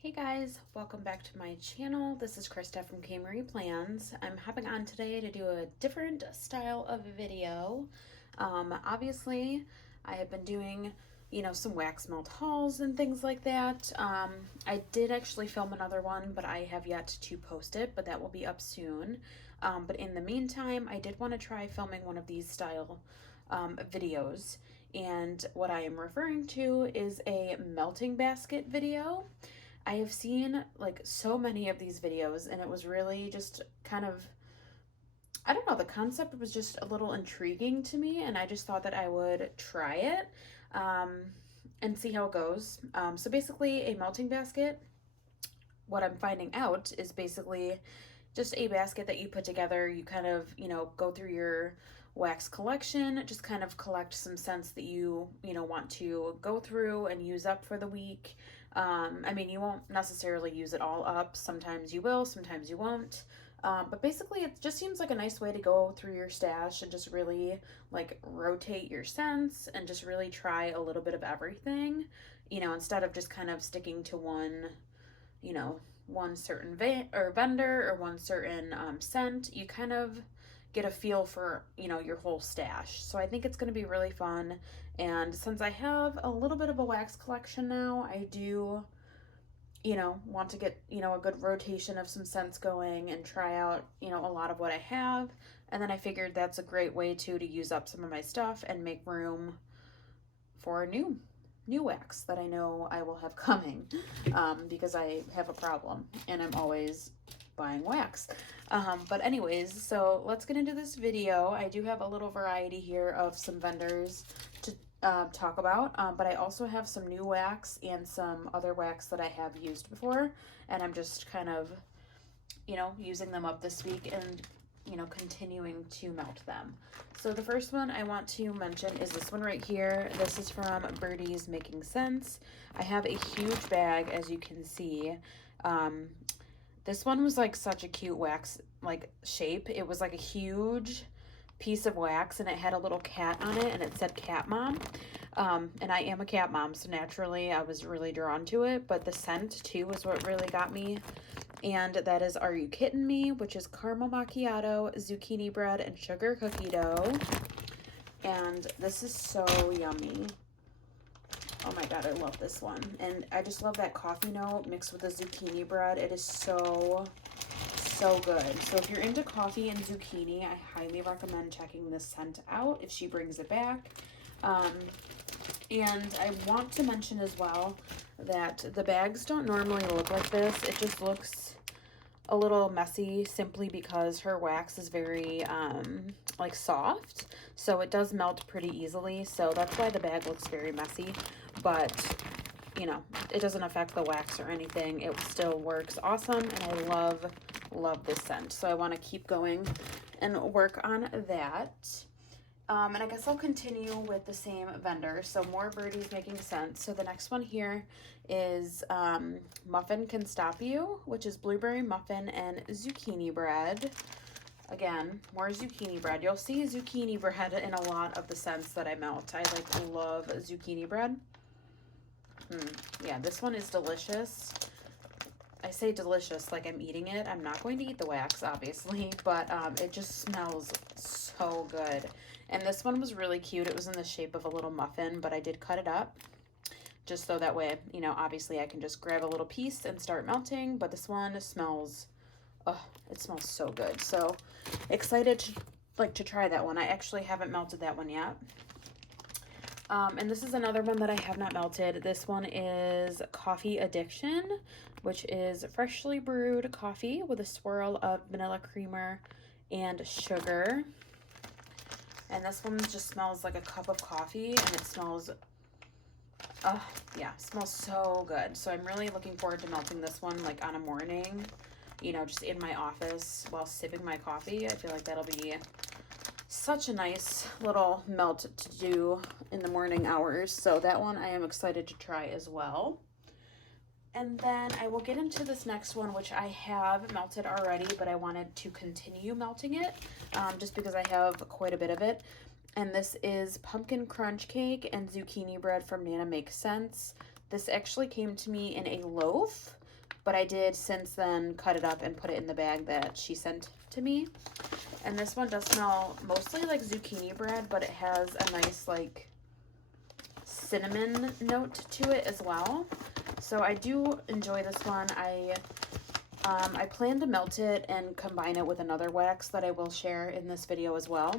Hey guys, welcome back to my channel. This is Craftea from Plans. I'm hopping on today to do a different style of video. Obviously, I have been doing, some wax melt hauls and things like that. I did actually film another one, but I have yet to post it, but that will be up soon. But in the meantime, I did want to try filming one of these style videos. And what I am referring to is a melting basket video. I have seen like so many of these videos, and it was really just kind of, I don't know, the concept was just a little intriguing to me, and I just thought that I would try it and see how it goes. So basically, a melting basket, what I'm finding out is basically just a basket that you put together. You kind of, go through your wax collection, just kind of collect some scents that you want to go through and use up for the week. I mean, you won't necessarily use it all up. Sometimes you will, sometimes you won't. But basically, it just seems like a nice way to go through your stash and just really like rotate your scents and just really try a little bit of everything, instead of just kind of sticking to one certain vendor or one certain scent. You kind of get a feel for your whole stash. So I think it's going to be really fun. And since I have a little bit of a wax collection now, I do want to get a good rotation of some scents going and try out a lot of what I have. And then I figured that's a great way to use up some of my stuff and make room for new wax that I know I will have coming, because I have a problem and I'm always buying wax. But anyways, so let's get into this video. I do have a little variety here of some vendors to talk about, but I also have some new wax and some other wax that I have used before, and I'm just kind of using them up this week and continuing to melt them. So the first one I want to mention is this one right here. This is from Birdie's Making Sense. I have a huge bag, as you can see. This one was like such a cute wax like shape. It was like a huge piece of wax and it had a little cat on it and it said Cat Mom. And I am a cat mom, so naturally I was really drawn to it, but the scent too was what really got me. And that is Are You Kidding Me, which is caramel macchiato, zucchini bread, and sugar cookie dough. And this is so yummy. Oh my god, I love this one. And I just love that coffee note mixed with the zucchini bread. It is so good. So if you're into coffee and zucchini, I highly recommend checking this scent out if she brings it back. And I want to mention as well that the bags don't normally look like this. It just looks a little messy simply because her wax is very like soft, so it does melt pretty easily, so that's why the bag looks very messy. But it doesn't affect the wax or anything. It still works awesome, and I love this scent, so I want to keep going and work on that. And I guess I'll continue with the same vendor. So more Birdie's Making Sense. So the next one here is Muffin Can Stop You, which is blueberry muffin and zucchini bread. Again, more zucchini bread. You'll see zucchini bread in a lot of the scents that I melt. I love zucchini bread. Yeah, this one is delicious. I say delicious like I'm eating it. I'm not going to eat the wax, obviously, but it just smells so good. And this one was really cute. It was in the shape of a little muffin, but I did cut it up just so that way, obviously I can just grab a little piece and start melting. But this one smells, oh, it smells so good. So excited to try that one. I actually haven't melted that one yet. And this is another one that I have not melted. This one is Coffee Addiction, which is freshly brewed coffee with a swirl of vanilla creamer and sugar. And this one just smells like a cup of coffee, and it smells, oh yeah, smells so good. So I'm really looking forward to melting this one like on a morning, just in my office while sipping my coffee. I feel like that'll be such a nice little melt to do in the morning hours. So that one I am excited to try as well. And then I will get into this next one, which I have melted already, but I wanted to continue melting it just because I have quite a bit of it. And this is Pumpkin Crunch Cake and Zucchini Bread from Nana Makes Sense. This actually came to me in a loaf. but I did since then cut it up and put it in the bag that she sent to me. And this one does smell mostly like zucchini bread, but it has a nice like cinnamon note to it as well. So I do enjoy this one. I plan to melt it and combine it with another wax that I will share in this video as well,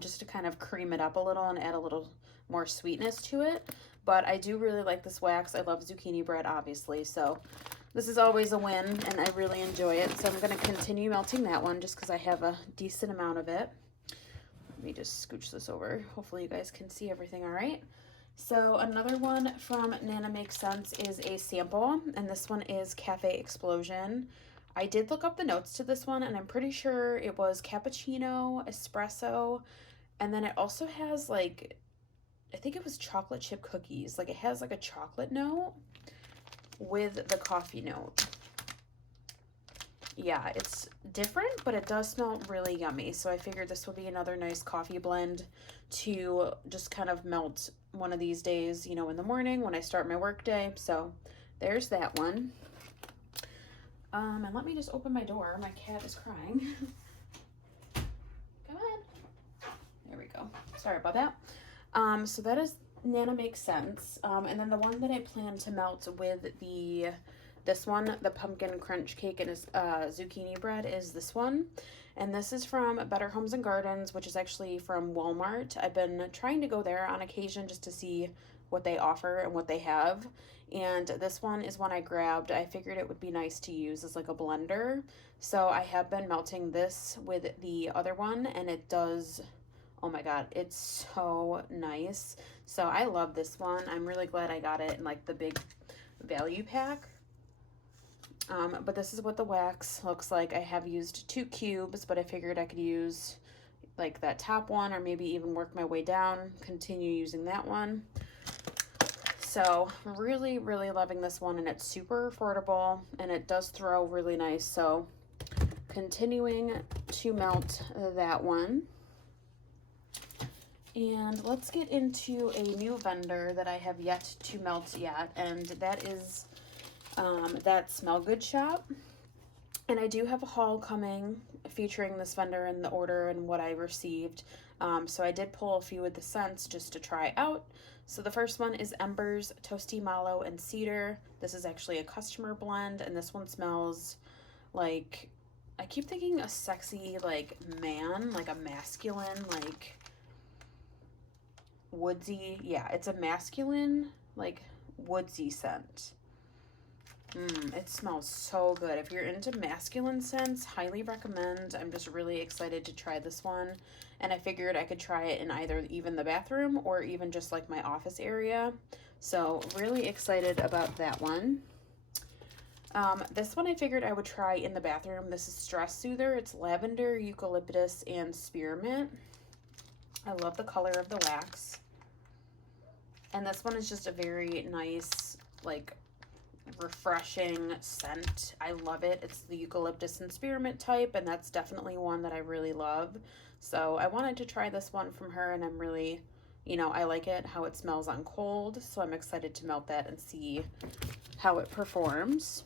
just to kind of cream it up a little and add a little more sweetness to it. But I do really like this wax. I love zucchini bread, obviously, so this is always a win, and I really enjoy it. So I'm going to continue melting that one just because I have a decent amount of it. Let me just scooch this over. Hopefully you guys can see everything all right. So another one from Nana Makes Sense is a sample, and this one is Cafe Explosion. I did look up the notes to this one, and I'm pretty sure it was cappuccino, espresso, and then it also has like, I think it was chocolate chip cookies. Like it has like a chocolate note with the coffee note. Yeah, it's different, but it does smell really yummy. So I figured this would be another nice coffee blend to just kind of melt one of these days, you know, in the morning when I start my work day. So there's that one. And let me just open my door. My cat is crying. Come on. There we go. Sorry about that. So that is Nana Makes Sense. And then the one that I plan to melt with this one, the pumpkin crunch cake and zucchini bread, is this one. And this is from Better Homes and Gardens, which is actually from Walmart. I've been trying to go there on occasion just to see what they offer and what they have. And this one is one I grabbed. I figured it would be nice to use as like a blender. So I have been melting this with the other one, and it does, oh my god, it's so nice. So I love this one. I'm really glad I got it in like the big value pack. But this is what the wax looks like. I have used 2 cubes, but I figured I could use like that top one or maybe even work my way down, continue using that one. So really, really loving this one, and it's super affordable and it does throw really nice. So continuing to melt that one. And let's get into a new vendor that I have yet to melt yet, and that is that Smell Good shop. And I do have a haul coming featuring this vendor and the order and what I received. So I did pull a few of the scents just to try out. So the first one is Embers, Toasty, Mallow, and Cedar. This is actually a customer blend, and this one smells like, I keep thinking a sexy like man, like a masculine, like woodsy. Yeah, it's a masculine like woodsy scent. It smells so good. If you're into masculine scents, highly recommend. I'm just really excited to try this one. And I figured I could try it in either even the bathroom or even just like my office area. So really excited about that one. This one I figured I would try in the bathroom. This is Stress Soother. It's lavender, eucalyptus, and spearmint. I love the color of the wax. And this one is just a very nice, like, refreshing scent. I love it. It's the eucalyptus and spearmint type, and that's definitely one that I really love. So I wanted to try this one from her, and I'm really, you know, I like it how it smells on cold, so I'm excited to melt that and see how it performs.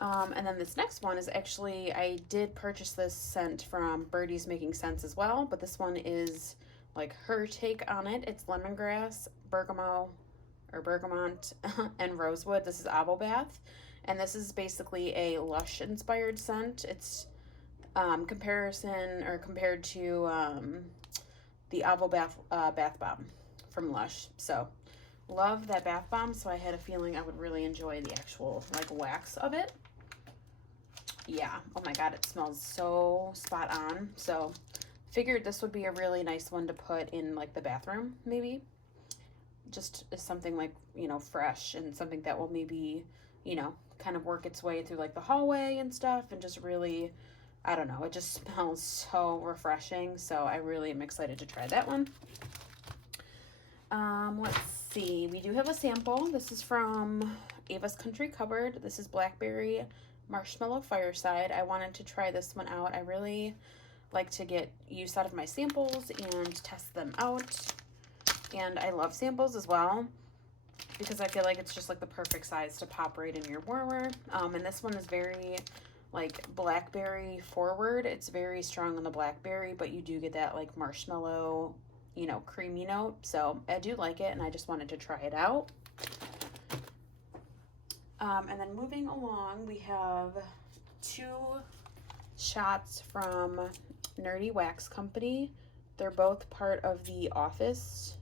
And then this next one is actually, I did purchase this scent from Birdie's Making Sense as well, but this one is like her take on it. It's lemongrass, bergamot, and rosewood. This is Avo Bath, and this is basically a Lush inspired scent. It's compared to the Avo Bath bath bomb from Lush. So love that bath bomb, so I had a feeling I would really enjoy the actual like wax of it. Yeah, oh my god, it smells so spot on. So figured this would be a really nice one to put in like the bathroom, maybe just as something like, you know, fresh and something that will maybe, you know, kind of work its way through like the hallway and stuff, and just really, I don't know, it just smells so refreshing. So I really am excited to try that one. Let's see, we do have a sample. This is from Ava's Country Cupboard. This is Blackberry Marshmallow Fireside. I wanted to try this one out. I really like to get use out of my samples and test them out. And I love samples as well. because I feel like it's just like the perfect size to pop right in your warmer. And this one is very like blackberry forward. It's very strong on the blackberry, but you do get that like marshmallow, you know, creamy note. So I do like it, and I just wanted to try it out. And then moving along, we have 2 shots from Nerdy Wax Company. They're both part of the Office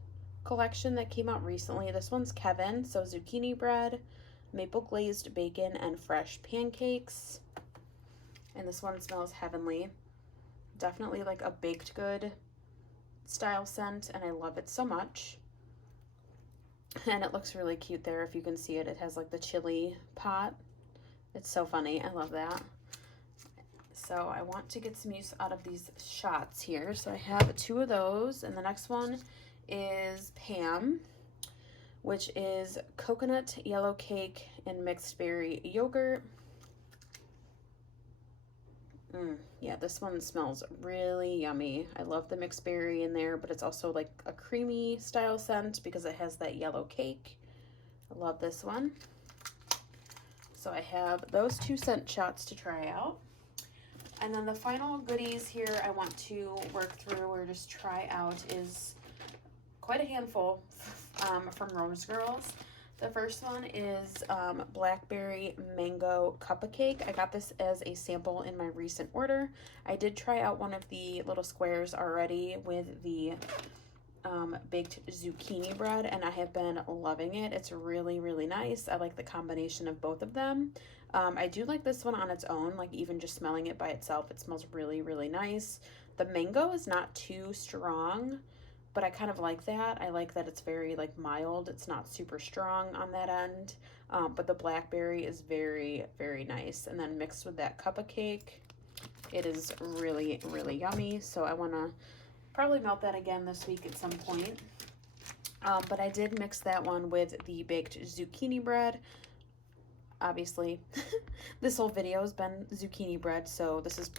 collection that came out recently. This one's Kevin, so zucchini bread, maple glazed bacon, and fresh pancakes. And this one smells heavenly. Definitely like a baked good style scent, and I love it so much. And it looks really cute there. If you can see it, it has like the chili pot. It's so funny. I love that. So I want to get some use out of these shots here. So I have 2 of those, and the next one is Pam, which is coconut yellow cake and mixed berry yogurt. Yeah, this one smells really yummy. I love the mixed berry in there, but it's also like a creamy style scent because it has that yellow cake. I love this one. So I have those 2 scent shots to try out. And then the final goodies here I want to work through or just try out is quite a handful from Rose Girls. The first one is Blackberry Mango Cuppa Cake. I got this as a sample in my recent order. I did try out one of the little squares already with the baked zucchini bread, and I have been loving it. It's really, really nice. I like the combination of both of them. I do like this one on its own, like even just smelling it by itself, it smells really, really nice. The mango is not too strong, but I kind of like that. I like that it's very like mild. It's not super strong on that end, but the blackberry is very, very nice. And then mixed with that Cuppa cake, it is really, really yummy. So I want to probably melt that again this week at some point. But I did mix that one with the baked zucchini bread. Obviously, this whole video has been zucchini bread, so this is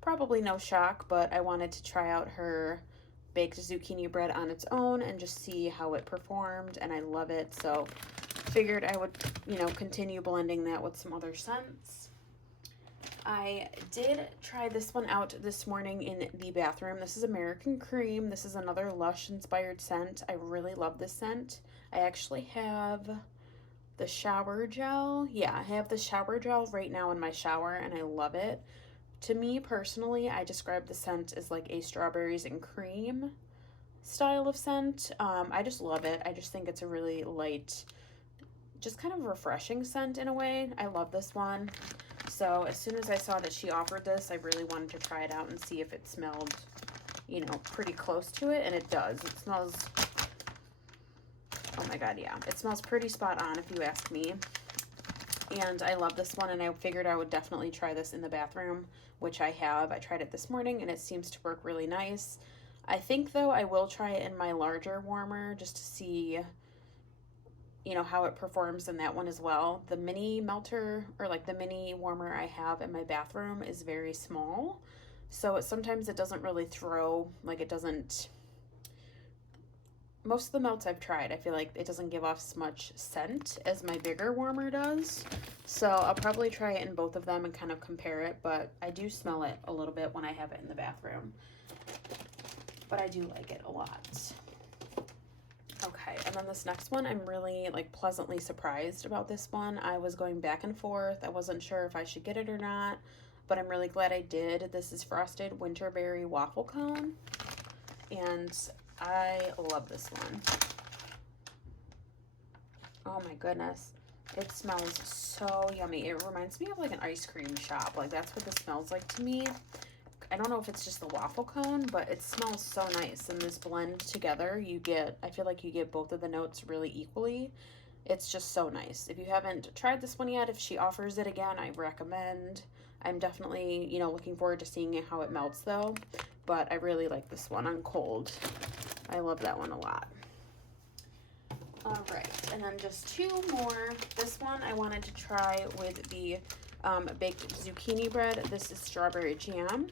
probably no shock, but I wanted to try out her baked zucchini bread on its own and just see how it performed, and I love it, so figured I would, you know, continue blending that with some other scents. I did try this one out this morning in the bathroom. This is American Cream. This is another Lush inspired scent. I really love this scent. I actually have the shower gel. Yeah, I have the shower gel right now in my shower, and I love it. To me personally, I describe the scent as like a strawberries and cream style of scent. I just love it. I just think it's a really light, just kind of refreshing scent in a way. I love this one. So as soon as I saw that she offered this, I really wanted to try it out and see if it smelled, you know, pretty close to it, and it does. It smells, oh my god, yeah. It smells pretty spot on if you ask me. And I love this one, and I figured I would definitely try this in the bathroom, which I have. I tried it this morning, and it seems to work really nice. I think, though, I will try it in my larger warmer just to see, you know, how it performs in that one as well. The mini melter, or like the mini warmer I have in my bathroom is very small, so sometimes it doesn't really throw, like it doesn't, most of the melts I've tried, I feel like it doesn't give off as much scent as my bigger warmer does. So I'll probably try it in both of them and kind of compare it, but I do smell it a little bit when I have it in the bathroom. But I do like it a lot. Okay, and then this next one, I'm really like pleasantly surprised about this one. I was going back and forth. I wasn't sure if I should get it or not, but I'm really glad I did. This is Frosted Winterberry Waffle Cone, and I love this one. Oh my goodness. It smells so yummy. It reminds me of like an ice cream shop. Like that's what this smells like to me. I don't know if it's just the waffle cone, but it smells so nice. And this blend together, you get, I feel like you get both of the notes really equally. It's just so nice. If you haven't tried this one yet, if she offers it again, I recommend. I'm definitely, you know, looking forward to seeing how it melts though. But I really like this one on cold. I love that one a lot. All right, and then just 2 more. This one I wanted to try with the baked zucchini bread. This is strawberry jam.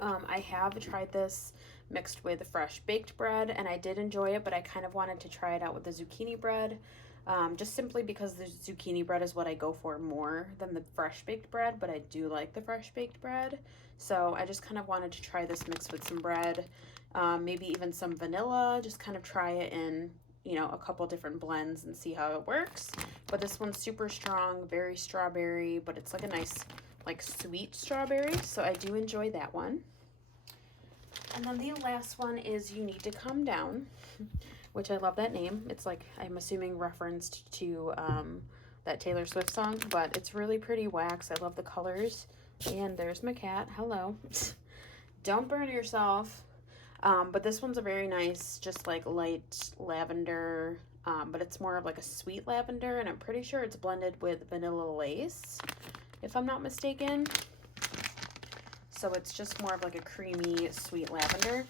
I have tried this mixed with fresh baked bread, and I did enjoy it, but I kind of wanted to try it out with the zucchini bread, just simply because the zucchini bread is what I go for more than the fresh baked bread, but I do like the fresh baked bread. So I just kind of wanted to try this mixed with some bread, maybe even some vanilla, just kind of try it in, you know, a couple different blends and see how it works. But this one's super strong, very strawberry, but it's like a nice, like sweet strawberry, so I do enjoy that one. And then the last one is You Need to Calm Down, which I love that name. It's like, I'm assuming referenced to that Taylor Swift song, but it's really pretty wax. I love the colors. And there's my cat. Hello. Don't burn yourself. But this one's a very nice, just like light lavender, but it's more of like a sweet lavender, and I'm pretty sure it's blended with vanilla lace, if I'm not mistaken. So it's just more of like a creamy, sweet lavender.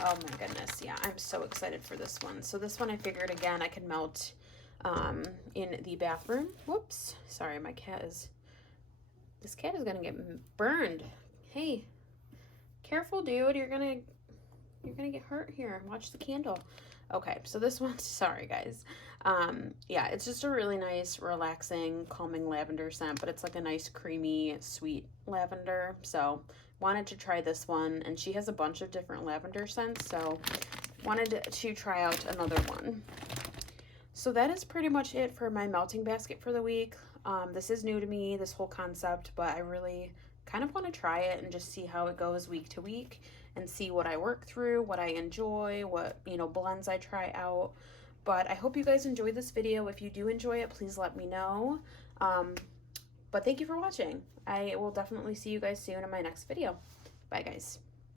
Oh my goodness, yeah, I'm so excited for this one. So this one I figured, again, I could melt in the bathroom. Whoops, sorry, this cat is gonna get burned. Hey, careful, dude, you're gonna get hurt here. Watch the candle. Okay, so this one, sorry guys. Yeah, it's just a really nice, relaxing, calming lavender scent, but it's like a nice, creamy, sweet lavender. So wanted to try this one, and she has a bunch of different lavender scents, so wanted to try out another one. So that is pretty much it for my melting basket for the week. This is new to me, this whole concept, but I really kind of want to try it and just see how it goes week to week and see what I work through, what I enjoy, what, you know, blends I try out. But I hope you guys enjoyed this video. If you do enjoy it, please let me know. But thank you for watching. I will definitely see you guys soon in my next video. Bye, guys.